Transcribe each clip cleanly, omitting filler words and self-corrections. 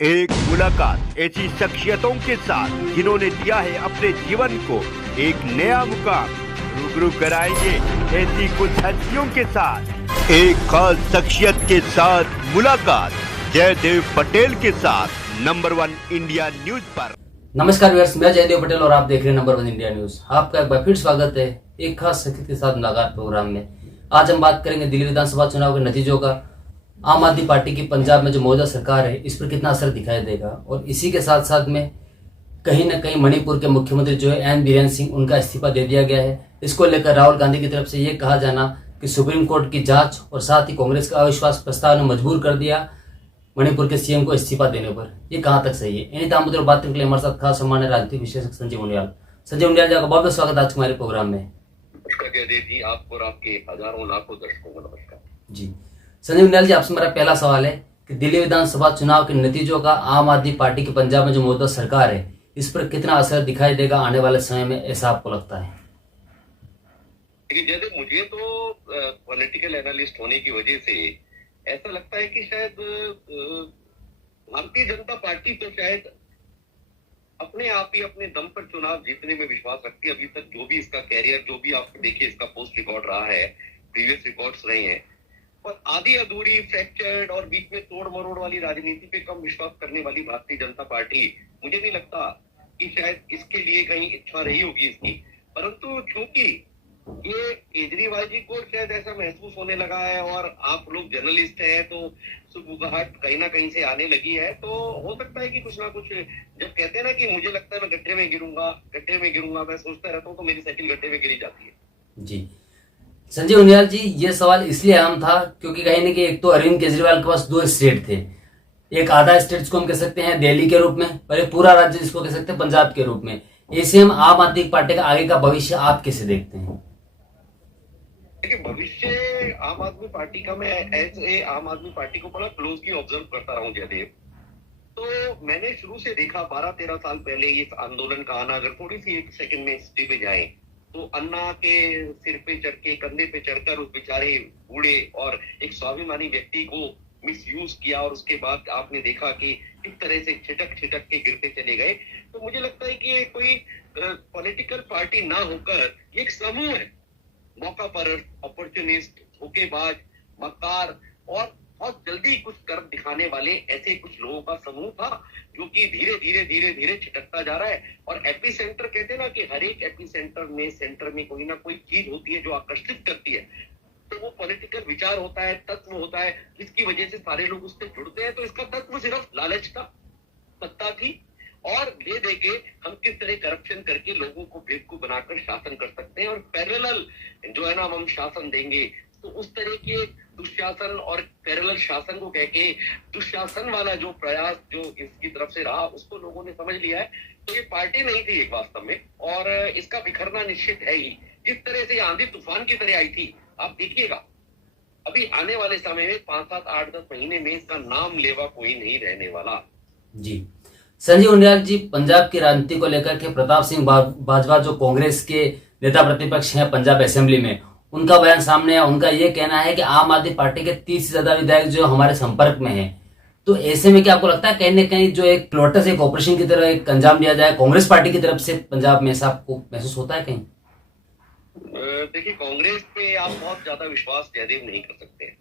एक मुलाकात ऐसी शख्सियतों के साथ जिन्होंने दिया है अपने जीवन को एक नया मुकाम। रूबरू कराएंगे ऐसी कुछ हस्तियों के साथ एक खास शख्सियत के साथ मुलाकात जयदेव पटेल के साथ नंबर 1 इंडिया न्यूज पर। नमस्कार व्यूअर्स, मैं जयदेव पटेल और आप देख रहे हैं नंबर 1 इंडिया न्यूज। आपका एक बार फिर स्वागत है एक खास शख्सियत के साथ मुलाकात प्रोग्राम में। आज हम बात करेंगे दिल्ली विधानसभा चुनाव के नतीजों का। आम आदमी पार्टी की पंजाब में जो मौजूदा सरकार है इस पर कितना असर दिखाई देगा, और इसी के साथ साथ में कहीं ना कहीं मणिपुर के मुख्यमंत्री जो है एन बीरेन सिंह, उनका इस्तीफा दे दिया गया है। इसको लेकर राहुल गांधी की तरफ से ये कहा जाना कि सुप्रीम कोर्ट की जांच और साथ ही कांग्रेस का अविश्वास प्रस्ताव ने मजबूर कर दिया मणिपुर के सीएम को इस्तीफा देने पर, ये कहां तक सही है? इन्हीं तमाम मुद्दों पर बात करने के लिए हमारे साथ खास सम्मानित राजनीतिक विशेषज्ञ संजय उनियाल जी, आपका बहुत बहुत स्वागत आज हमारे प्रोग्राम में। जयदेव जी, आपको और आपके हजारों लाखों दर्शकों को नमस्कार जी। संजय उनियाल जी, आपसे मेरा पहला सवाल है कि दिल्ली विधानसभा चुनाव के नतीजों का आम आदमी पार्टी की पंजाब में जो मौजूदा सरकार है इस पर कितना असर दिखाई देगा आने वाले समय में, ऐसा आपको लगता है? जयदेव, मुझे तो पॉलिटिकल एनालिस्ट होने की वजह से ऐसा लगता है कि शायद भारतीय जनता पार्टी तो शायद अपने आप ही अपने दम पर चुनाव जीतने में विश्वास रखती है। अभी तक जो भी इसका कैरियर, जो भी आप देखिए इसका पोस्ट रिकॉर्ड रहा है, प्रीवियस रिकॉर्ड्स रहे हैं, और आधी अधूरी, फ्रैक्चर्ड और बीच में तोड़ मरोड़ वाली राजनीति पे कम विश्वास करने वाली भारतीय जनता पार्टी, मुझे नहीं लगता कि शायद इसके लिए कहीं इच्छा रही होगी इसकी। परंतु चूंकि ये केजरीवाल जी को शायद ऐसा महसूस होने लगा है और आप लोग जर्नलिस्ट हैं तो सुगबुगाहट कहीं ना कहीं से आने लगी है, तो हो सकता है कि कुछ ना कुछ, जब कहते हैं ना कि मुझे लगता है मैं गड्ढे में गिरूंगा, मैं सोचता रहता हूँ तो मेरी साइकिल गड्ढे में गिरी जाती है। जी संजय उनियाल जी, ये सवाल इसलिए अहम था क्योंकि कहीं ना कहीं एक तो अरविंद केजरीवाल के पास 2 स्टेट थे, एक आधा स्टेट जिसको हम कह सकते हैं दिल्ली के रूप में, और एक पूरा राज्य जिसको कह सकते हैं पंजाब के रूप में। ऐसे हम आम आदमी पार्टी का आगे का भविष्य आप कैसे देखते हैं? देखिए, भविष्य आम आदमी पार्टी का, मैं ऐसे आम आदमी पार्टी को बड़ा क्लोजली ऑब्जर्व करता रहा हूं जयदेव। तो मैंने शुरू से देखा 12-13 साल पहले इस आंदोलन का आना, अगर थोड़ी सी एक सेकंड में हिस्ट्री पे जाए तो अन्ना के सिर पे चढ़ के, कंधे पे चढ़कर उस बेचारे बूढ़े और एक स्वाभिमानी व्यक्ति को मिसयूज किया, और उसके बाद आपने देखा कि किस तरह से छिटक के गिरते चले गए। तो मुझे लगता है कि ये कोई पॉलिटिकल पार्टी ना होकर ये एक समूह है, मौका पर अपॉर्चुनिस्ट, धोखेबाज, मक्कार और बहुत जल्दी कुछ कर दिखाने वाले ऐसे कुछ लोगों का समूह था जो कि धीरे धीरे छिटकता जा रहा है। और एपी सेंटर कहते हैं ना कि हर एक एपी सेंटर में कोई ना कोई चीज होती है जो आकर्षित करती है, तो वो पॉलिटिकल विचार होता है, तत्व होता है, जिसकी वजह से सारे लोग उससे जुड़ते हैं। तो इसका तत्व सिर्फ लालच का, सत्ता थी, और ये देखे हम किस तरह करप्शन करके लोगों को बेवकूफ बनाकर शासन कर सकते हैं, और पैरेलल जो है ना हम शासन देंगे। तो उस तरह के दुशासन और पैरेलल शासन को कह के दुशासन वाला जो प्रयास जो इसकी तरफ से रहा उसको लोगों ने समझ लिया है। तो ये पार्टी नहीं थी एक वास्तव में, और इसका बिखरना निश्चित है ही। जिस तरह से आंधी तूफान की तरह आई थी, आप देखिएगा अभी आने वाले समय में 5-7-8-10 महीने में इसका नाम लेवा कोई नहीं रहने वाला। जी संजय उनियाल जी, पंजाब की राजनीति को लेकर के प्रताप सिंह बाजवा जो कांग्रेस के नेता प्रतिपक्ष हैं पंजाब असेंबली में, उनका बयान सामने है। उनका यह कहना है कि आम आदमी पार्टी के 30 से ज्यादा विधायक जो हमारे संपर्क में हैं। तो ऐसे में क्या आपको लगता है कहीं ना कहीं जो एक प्लॉटस, एक ऑपरेशन की तरह एक अंजाम दिया जाए कांग्रेस पार्टी की तरफ से पंजाब में, ऐसा आपको महसूस होता है कहीं? देखिए, कांग्रेस पे आप बहुत ज्यादा विश्वास जयदेव नहीं कर सकते,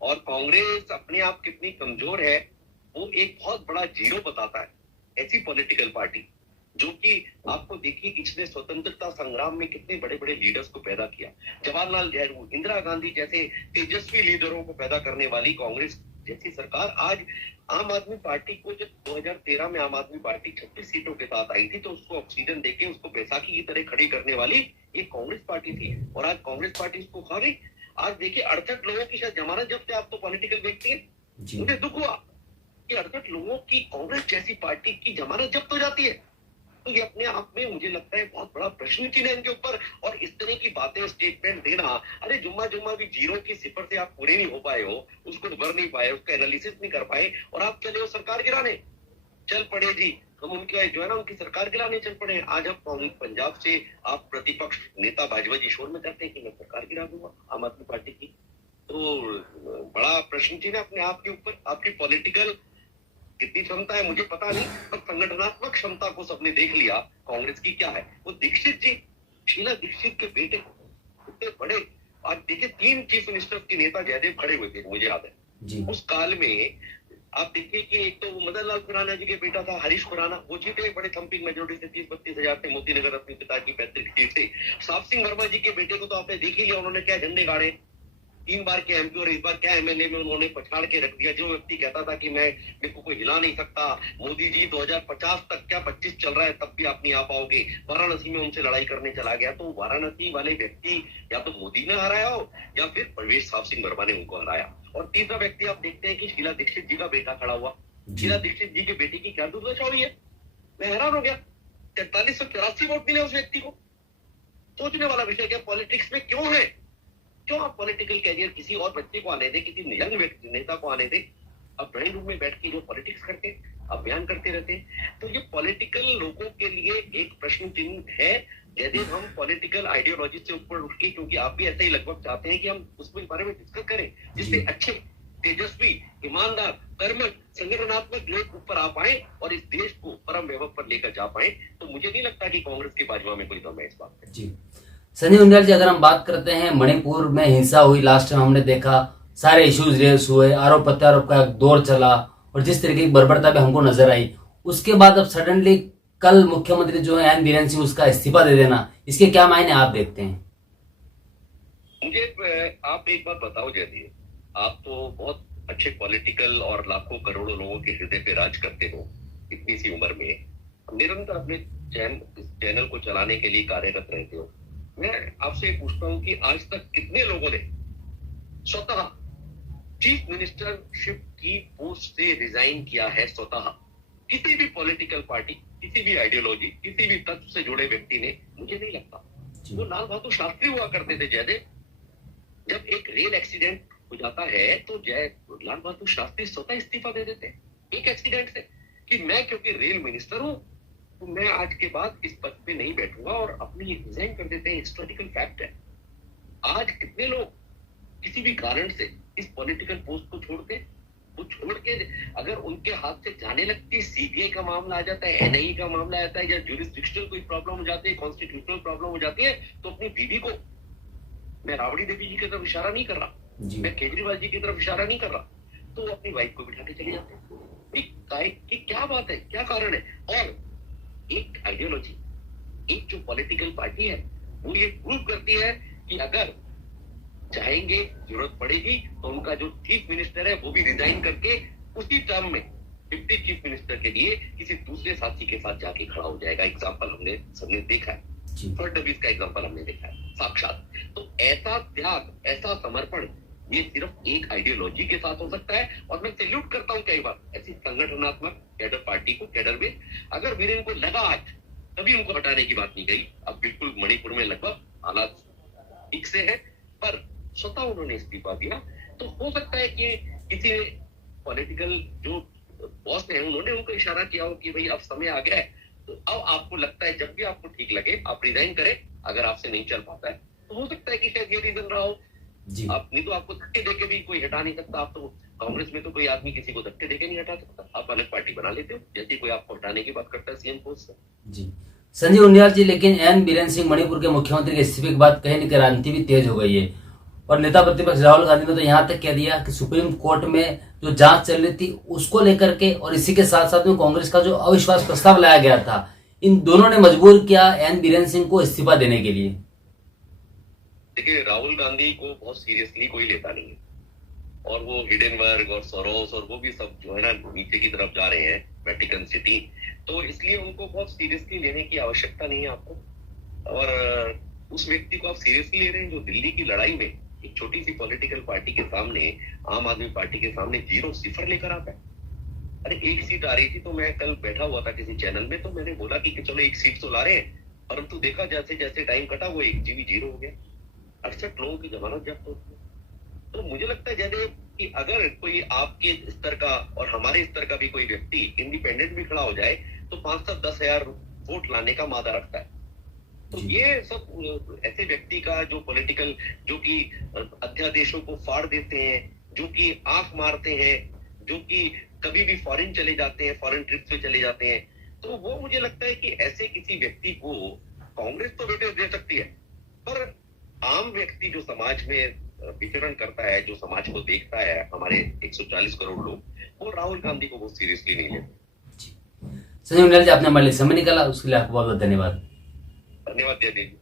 और कांग्रेस अपने आप कितनी कमजोर है वो एक बहुत बड़ा जीरो बताता है। ऐसी पॉलिटिकल पार्टी जो कि आपको देखिए इसने स्वतंत्रता संग्राम में कितने बड़े बड़े लीडर्स को पैदा किया, जवाहरलाल नेहरू, इंदिरा गांधी जैसे तेजस्वी लीडरों को पैदा करने वाली कांग्रेस जैसी सरकार आज आम आदमी पार्टी को, जब 2013 में आम आदमी पार्टी 36 सीटों के साथ आई थी तो उसको ऑक्सीजन देके उसको बैसाखी की तरह खड़ी करने वाली ये कांग्रेस पार्टी थी, और आज कांग्रेस पार्टी उसको खा गई। आज देखिए 68 लोगों की शायद जमानत जब्त है। आप तो पॉलिटिकल व्यक्ति हैं, मुझे दुख हुआ कि 68 लोगों की कांग्रेस जैसी पार्टी की जमानत जब्त हो जाती है। तो ये अपने आप में मुझे लगता है बहुत बड़ा प्रश्न चिन्ह है इनके ऊपर। और इस तरह की बातें, स्टेटमेंट देना, अरे जुम्मा भी जीरो की सिफर से आप पूरे नहीं हो पाए हो, उसको भर नहीं पाए, उसका एनालिसिस नहीं कर पाए, और आप चले हो सरकार गिराने, चल पड़े जी, हम उनके जो है ना उनकी सरकार गिराने चल पड़े। आज अब पंजाब से आप प्रतिपक्ष नेता बाजवा जी शोर में करते हैं कि मैं सरकार गिरा दूंगा आम आदमी पार्टी की। तो बड़ा प्रश्न चिन्ह अपने आप के ऊपर, आपकी पॉलिटिकल कितनी क्षमता है मुझे पता नहीं, पर संगठनात्मक क्षमता को सबने देख लिया कांग्रेस की क्या है। वो दीक्षित जी, शीला दीक्षित के बेटे इतने बड़े, आज देखिए 3 चीफ मिनिस्टर के नेता जयदेव खड़े हुए थे, मुझे याद है उस काल में। आप देखिए कि एक तो मदन लाल खुराना जी के बेटा था हरीश खुराना, वो जीते बड़े थम्पिंग मेजोरिटी से 30-32 हजार से मोती नगर अपने पिता की पैतृक सीट से। साफ सिंह वर्मा जी के बेटे को तो आपने देख ही लिया, उन्होंने क्या झंडे गाड़े, 3 बार के एमपी और इस बार क्या एमएलए में उन्होंने पछाड़ के रख दिया। जो व्यक्ति कहता था कि मेरे को कोई हिला नहीं सकता, मोदी जी 2050 तक क्या 25 चल रहा है तब भी आप नहीं आ पाओगे, वाराणसी में उनसे लड़ाई करने चला गया। तो वाराणसी वाले व्यक्ति या तो मोदी ने हराया हो या फिर परवेश साफ सिंह वर्मा ने उनको हराया। और तीसरा व्यक्ति आप देखते हैं कि शीला दीक्षित जी का बेटा खड़ा हुआ। शीला दीक्षित जी के बेटे की क्या दुर्दशा हुई है, मैं हैरान हो गया। 4384 वोट मिले उस व्यक्ति को। सोचने वाला विषय क्या पॉलिटिक्स में क्यों है, क्यों आप पॉलिटिकल कैरियर किसी और बच्चे को आने दे, किसी यंग नेता को आने दे। अब ड्राइंग रूम में बैठ के जो पॉलिटिक्स करते, अब बयान करते रहते हैं। तो ये पॉलिटिकल लोगों के लिए एक प्रश्न चिन्ह है। यदि हम पॉलिटिकल आइडियोलॉजी से ऊपर उठ के, क्योंकि आप भी ऐसे ही लगभग चाहते हैं कि हम उसके बारे में डिस्कस करें जिससे अच्छे, तेजस्वी, ईमानदार, कर्मठ, संगठनात्मक लोग ऊपर आ पाए और इस देश को परम वैभव पर लेकर जा पाए, तो मुझे नहीं लगता कि कांग्रेस के बाजवा में कोई दम है इस बात में। जी संजय उनियाल जी, अगर हम बात करते हैं मणिपुर में हिंसा हुई, लास्ट टाइम हमने देखा सारे इश्यूज रेस हुए, आरोप प्रत्यारोप का दौर चला और जिस तरीके की बर्बरता भी हमको नजर आई, उसके बाद अब सडनली कल मुख्यमंत्री जो है एन बीरेन सिंह उसका इस्तीफा दे देना, इसके क्या मायने आप देखते हैं? मुझे आप एक बात बताओ जयदीप, आप तो बहुत अच्छे पॉलिटिकल और लाखों करोड़ों लोगों के हृदय पे राज करते हो इतनी सी उम्र में, निरंतर अपने चैनल को चलाने के लिए कार्यरत रहते हो। मैं आपसे पूछता हूं कि आज तक कितने लोगों ने स्वतः चीफ मिनिस्टरशिप की पोस्ट से रिजाइन किया है? स्वतः किसी भी पॉलिटिकल पार्टी, किसी भी आइडियोलॉजी, किसी भी तत्व से जुड़े व्यक्ति ने, मुझे नहीं लगता। वो लाल बहादुर शास्त्री हुआ करते थे जयदेव, जब एक रेल एक्सीडेंट हो जाता है तो लाल बहादुर शास्त्री स्वतः इस्तीफा दे देते हैं एक एक्सीडेंट से, कि मैं क्योंकि रेल मिनिस्टर हूं तो मैं आज के बाद इस पद पे नहीं बैठूंगा और अपनी रिजाइन कर देते हैं। हिस्टोरिकल फैक्ट है। आज कितने लोग किसी भी कारण से इस पॉलिटिकल पोस्ट को छोड़ते, वो छोड़ के अगर उनके हाथ से जाने लगती, सीबीआई का मामला आ जाता है, एनआईए का मामला आता है या ज्यूरिसडिक्शनल कोई प्रॉब्लम हो जाती है, कॉन्स्टिट्यूशनल प्रॉब्लम हो जाती है, तो अपनी बीवी को, मैं राबड़ी देवी जी की तरफ इशारा नहीं कर रहा, मैं केजरीवाल जी की तरफ इशारा नहीं कर रहा, तो वो अपनी वाइफ को बिठा के चले जाते हैं। कि क्या बात है, क्या कारण है? और एक आइडियोलॉजी, एक जो पॉलिटिकल पार्टी है वो ये प्रूव करती है कि अगर चाहेंगे, जरूरत पड़ेगी तो उनका जो चीफ मिनिस्टर है वो भी रिजाइन करके उसी टर्म में डिप्टी चीफ मिनिस्टर के लिए किसी दूसरे साथी के साथ जाके खड़ा हो जाएगा। एग्जाम्पल हमने सबने देखा है, फडणवीस का एग्जाम्पल हमने देखा है साक्षात। तो ऐसा त्याग, ऐसा समर्पण ये सिर्फ एक आइडियोलॉजी के साथ हो सकता है। और मैं सैल्यूट करता हूं कई बार ऐसी संगठनात्मक कैडर पार्टी को, कैडर में अगर वीरेन को लगा आज, तभी उनको हटाने की बात नहीं गई। अब बिल्कुल मणिपुर में लगभग हालात ठीक से है, पर स्वतः उन्होंने इस्तीफा दिया। तो हो सकता है कि किसी पॉलिटिकल जो बॉस है उन्होंने उनको इशारा किया हो कि भाई अब समय आ गया है, तो अब आपको लगता है जब भी आपको ठीक लगे आप रिजाइन करें, अगर आपसे नहीं चल पाता है तो हो सकता है कि शायद ये रीजन रहा हो। आप नहीं तो आपको धक्के देके भी कोई हटा नहीं सकता। आप तो कांग्रेस में तो कोई आदमी किसी को धक्के देके नहीं हटा सकता, आप अलग पार्टी बना लेते हो, जैसे कोई आपको हटाने की बात करता है सीएम पोस्ट से। जी संजय उनियाल जी, लेकिन एन बीरेन सिंह मणिपुर के मुख्यमंत्री के इस्तीफे के बाद कहीं न कहीं राजनीति भी तेज हो गई है और नेता प्रतिपक्ष राहुल गांधी ने तो यहाँ तक कह दिया कि सुप्रीम कोर्ट में जो जांच चल रही थी उसको लेकर के और इसी के साथ साथ में कांग्रेस का जो अविश्वास प्रस्ताव लाया गया था, इन दोनों ने मजबूर किया एन बीरेन सिंह को इस्तीफा देने के लिए। देखिए, राहुल गांधी को बहुत सीरियसली कोई लेता नहीं है और वो हिडेनबर्ग और सोरोस और वो भी सब जो है ना नीचे की तरफ जा रहे हैं, वेटिकन सिटी, तो इसलिए उनको बहुत सीरियसली लेने की आवश्यकता नहीं है आपको। और उस व्यक्ति को आप सीरियसली ले रहे हैं जो दिल्ली की लड़ाई में एक छोटी सी पॉलिटिकल पार्टी के सामने, आम आदमी पार्टी के सामने 0-0 लेकर आता है। अरे एक सीट आ रही थी तो मैं कल बैठा हुआ था किसी चैनल में, तो मैंने बोला कि चलो एक सीट तो ला रहे हैं, परंतु देखा जैसे जैसे टाइम कटा वो 1 GB 0 हो गया, 68 लोगों की जमानत जब्त हो गई। तो मुझे लगता है जैसे कि अगर कोई आपके स्तर का और हमारे स्तर का भी कोई व्यक्ति इंडिपेंडेंट भी खड़ा हो जाए तो 5-10 हजार वोट लाने का मादा रखता है। तो ये सब ऐसे व्यक्ति का जो पॉलिटिकल, जो कि अध्यादेशों को फाड़ देते हैं, जो कि आंख मारते हैं, जो कि कभी भी फॉरेन चले जाते हैं, फॉरेन ट्रिप पे चले जाते हैं। तो वो मुझे लगता है कि ऐसे किसी व्यक्ति को कांग्रेस तो बेटे दे सकती है, पर आम व्यक्ति जो समाज में विचरण करता है, जो समाज को देखता है, हमारे 140 करोड़ लोग, वो राहुल गांधी को बहुत सीरियसली नहीं लेते। संजय मंडल जी, आपने हमारे लिए समय निकाला, उसके लिए आपको बहुत बहुत धन्यवाद। धन्यवाद जयदेव।